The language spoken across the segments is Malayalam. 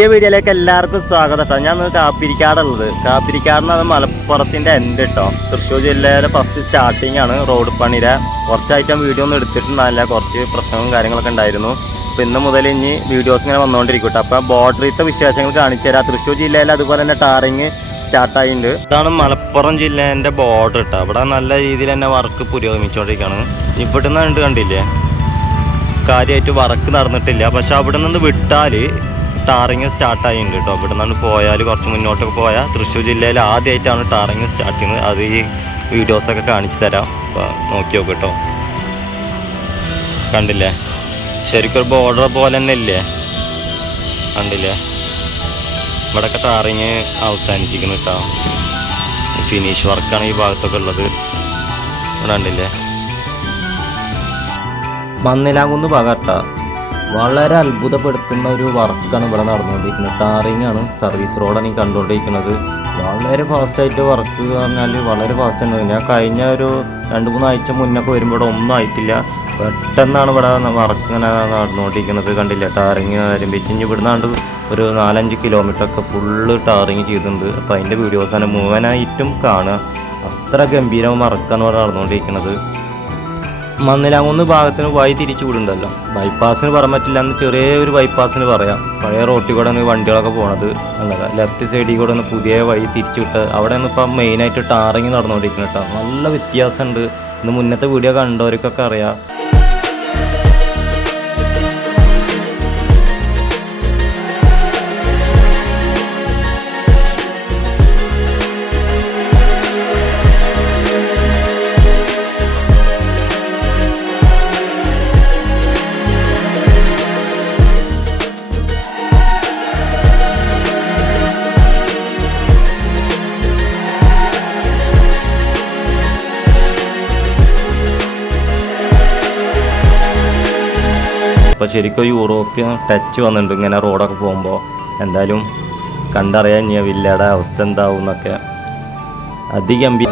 വീഡിയോയിലേക്ക് എല്ലാവർക്കും സ്വാഗതം കേട്ടോ. ഞാൻ കാപ്പിരിക്കാടുള്ളത്. കാപ്പിരിക്കാടെന്ന് അത് മലപ്പുറത്തിൻ്റെ എൻഡ് കേട്ടോ. തൃശ്ശൂർ ജില്ലയിലെ ഫസ്റ്റ് സ്റ്റാർട്ടിങ് ആണ് റോഡ് പണിയുടെ. കുറച്ചായിട്ട് വീഡിയോ ഒന്നും എടുത്തിട്ടുണ്ടായില്ല, കുറച്ച് പ്രശ്നവും കാര്യങ്ങളൊക്കെ ഉണ്ടായിരുന്നു. അപ്പോൾ ഇന്ന് മുതൽ ഇനി വീഡിയോസ് ഇങ്ങനെ വന്നുകൊണ്ടിരിക്കും കേട്ടോ. അപ്പോൾ ബോർഡറിലത്തെ വിശേഷങ്ങൾ കാണിച്ചു തരാം. തൃശ്ശൂർ ജില്ലയിൽ അതുപോലെ തന്നെ ടാറിങ് സ്റ്റാർട്ടായിട്ടുണ്ട്. ഇതാണ് മലപ്പുറം ജില്ലേൻ്റെ ബോർഡർ കേട്ടോ. അവിടെ നല്ല രീതിയിൽ തന്നെ വർക്ക് പുരോഗമിച്ചുകൊണ്ടിരിക്കുകയാണ്. ഇവിടുന്ന് കണ്ടില്ലേ, കാര്യമായിട്ട് വർക്ക് നടന്നിട്ടില്ല. പക്ഷെ അവിടെ നിന്ന് വിട്ടാൽ ടാറിങ് സ്റ്റാർട്ടായിട്ടുണ്ട് കേട്ടോ. ഇവിടെ നിന്നാണ് പോയാൽ കുറച്ച് മുന്നോട്ടൊക്കെ പോയാൽ തൃശ്ശൂർ ജില്ലയിൽ ആദ്യമായിട്ടാണ് ടാറിങ് സ്റ്റാർട്ട് ചെയ്യുന്നത്. അത് ഈ വീഡിയോസൊക്കെ കാണിച്ചു തരാം. അപ്പോൾ നോക്കി നോക്ക് കേട്ടോ. കണ്ടില്ലേ, ശരിക്കും ഒരു ബോർഡർ പോലെ തന്നെ ഇല്ലേ, കണ്ടില്ലേ. ഇവിടെയൊക്കെ ടാറിങ് അവസാനിച്ചിരിക്കുന്നു കേട്ടോ. ഫിനിഷ് വർക്കാണ് ഈ ഭാഗത്തൊക്കെ ഉള്ളത്. ഇവിടെ കണ്ടില്ലേ, മന്നിലാങ്കുന്ന് ഭാഗം കേട്ടോ. വളരെ അത്ഭുതപ്പെടുത്തുന്ന ഒരു വർക്കാണ് ഇവിടെ നടന്നുകൊണ്ടിരിക്കുന്നത്. ടാറിങ് ആണ്, സർവീസ് റോഡാണ് ഈ കണ്ടുകൊണ്ടിരിക്കുന്നത്. വളരെ ഫാസ്റ്റായിട്ട് വർക്ക് പറഞ്ഞാൽ വളരെ ഫാസ്റ്റാണ്. ഞാൻ കഴിഞ്ഞ ഒരു 2-3 ആഴ്ച മുന്നൊക്കെ വരുമ്പോൾ ഇവിടെ ഒന്നും ആയിട്ടില്ല. പെട്ടെന്നാണ് ഇവിടെ വർക്ക് ഇങ്ങനെ നടന്നുകൊണ്ടിരിക്കുന്നത്. കണ്ടില്ല, ടാറിങ് ആരംഭിച്ച് ഇനി ഇവിടുന്നാണ്ട് ഒരു 4-5 കിലോമീറ്ററൊക്കെ ഫുള്ള് ടാറിങ് ചെയ്തിട്ടുണ്ട്. അപ്പോൾ അതിൻ്റെ വീഡിയോസാണ് മുഴുവനായിട്ടും കാണുക. അത്ര ഗംഭീരം വർക്കാണ് ഇവിടെ നടന്നുകൊണ്ടിരിക്കുന്നത്. മന്നിലാങ്കുന്ന് ഭാഗത്തിന് വഴി തിരിച്ചു വിടുണ്ടല്ലോ, ബൈപ്പാസിന് പറയാൻ പറ്റില്ല, അന്ന് ചെറിയൊരു ബൈപ്പാസിന് പറയാം. പഴയ റോട്ടിൽ കൂടെ ഒന്ന് വണ്ടികളൊക്കെ പോണത് നല്ലതാ. ലെഫ്റ്റ് സൈഡിൽ കൂടെ ഒന്ന് പുതിയ വഴി തിരിച്ചു വിട്ട് അവിടെ നിന്ന് ഇപ്പം മെയിനായിട്ട് ടാറിങ് നടന്നുകൊണ്ടിരിക്കുന്നത് കേട്ടോ. നല്ല വ്യത്യാസമുണ്ട്. ഇന്ന് മുന്നത്തെ വീഡിയോ കണ്ടവർക്കൊക്കെ അറിയാം. അപ്പോൾ ശരിക്കും യൂറോപ്യൻ ടച്ച് വന്നിട്ടുണ്ട് ഇങ്ങനെ റോഡൊക്കെ പോകുമ്പോൾ. എന്തായാലും കണ്ടറിയാൻ ഇനി വില്ലയുടെ അവസ്ഥ എന്താവും എന്നൊക്കെ. അതിഗംഭീര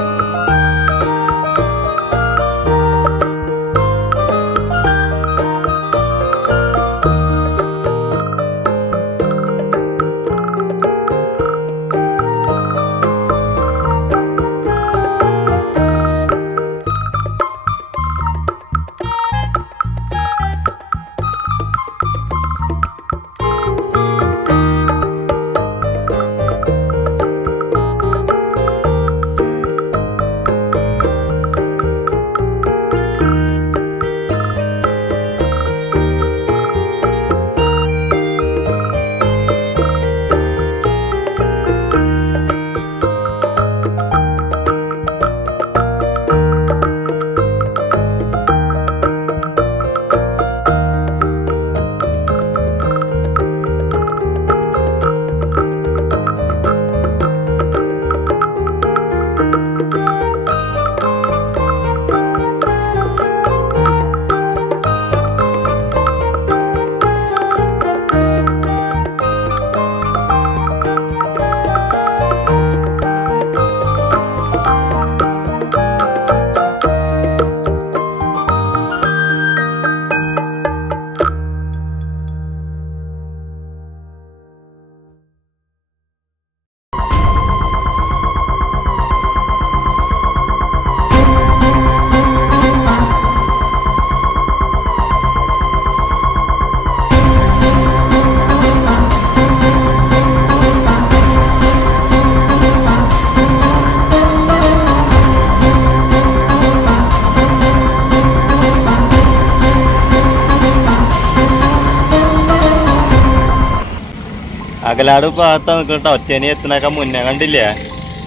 അകലാട് ഭാഗത്ത് നിൽക്കട്ടോ. ഒച്ചേനി എത്തുന്നൊക്കെ മുന്നേ കണ്ടില്ലേ,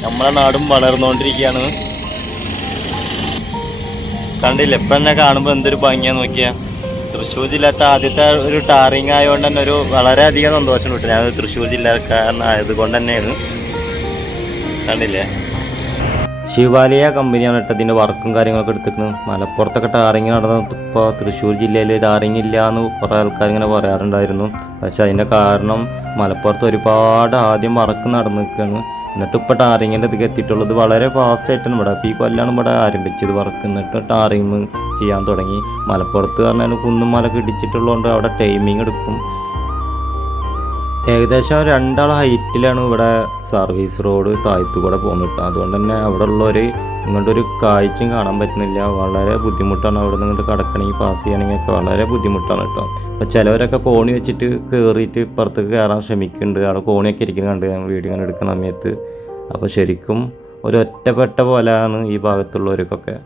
നമ്മളെ നാടും വളർന്നുകൊണ്ടിരിക്കുകയാണ്. കണ്ടില്ലേ, ഇപ്പം എന്നെ കാണുമ്പോൾ എന്തൊരു ഭംഗിയാ നോക്കിയാ. തൃശ്ശൂർ ജില്ലത്തെ ആദ്യത്തെ ഒരു ടാറിങ് ആയതുകൊണ്ട് തന്നെ ഒരു വളരെയധികം സന്തോഷം കിട്ടും. ഞാൻ തൃശ്ശൂർ ജില്ലക്കാരനായതുകൊണ്ട് തന്നെയാണ്. കണ്ടില്ലേ, ശിവാലയ കമ്പനിയാണ് കേട്ടോ ഇതിൻ്റെ വർക്കും കാര്യങ്ങളൊക്കെ എടുത്തിരിക്കുന്നത്. മലപ്പുറത്തൊക്കെ ടാറിങ് നടന്നത് ഇപ്പോൾ തൃശ്ശൂർ ജില്ലയിൽ ടാറിങ് ഇല്ല എന്ന് കുറേ ആൾക്കാർ ഇങ്ങനെ പറയാറുണ്ടായിരുന്നു. പക്ഷെ അതിൻ്റെ കാരണം മലപ്പുറത്ത് ഒരുപാട് ആദ്യം വർക്ക് നടന്നു നിൽക്കുകയാണ്. എന്നിട്ട് ഇപ്പോൾ ടാറിങ്ങിൻ്റെ ഇതൊക്കെ എത്തിയിട്ടുള്ളത് വളരെ ഫാസ്റ്റായിട്ടാണ് ഇവിടെ. അപ്പോൾ ഈ കൊല്ലാണ് ഇവിടെ ആരംഭിച്ചത് വർക്ക്. എന്നിട്ട് ടാറിങ് ചെയ്യാൻ തുടങ്ങി. മലപ്പുറത്ത് പറഞ്ഞാൽ കുന്നും മലക്ക് ഇടിച്ചിട്ടുള്ളതുകൊണ്ട് അവിടെ ടൈമിങ് എടുക്കും. ഏകദേശം 2 ആൾ ഹൈറ്റിലാണ് ഇവിടെ സർവീസ് റോഡ് താഴത്തു കൂടെ പോകുന്നത്. അതുകൊണ്ട് തന്നെ അവിടെ ഉള്ളവർ ഇങ്ങോട്ടൊരു കാഴ്ചയും കാണാൻ പറ്റുന്നില്ല. വളരെ ബുദ്ധിമുട്ടാണ്. അവിടെ നിന്ന് ഇങ്ങോട്ട് കടക്കണമെങ്കിൽ പാസ് ചെയ്യണമെങ്കിൽ ഒക്കെ വളരെ ബുദ്ധിമുട്ടാണ് കേട്ടോ. അപ്പോൾ ചിലവരൊക്കെ കോണി വെച്ചിട്ട് കയറിയിട്ട് ഇപ്പുറത്തേക്ക് കയറാൻ ശ്രമിക്കുന്നുണ്ട്. അവിടെ കോണിയൊക്കെ ഇരിക്കുന്നുണ്ട് ഞാൻ വീഡിയോ എടുക്കുന്ന സമയത്ത്. അപ്പോൾ ശരിക്കും ഒരു ഒറ്റപ്പെട്ട പോലെയാണ് ഈ ഭാഗത്തുള്ളവർക്കൊക്കെ.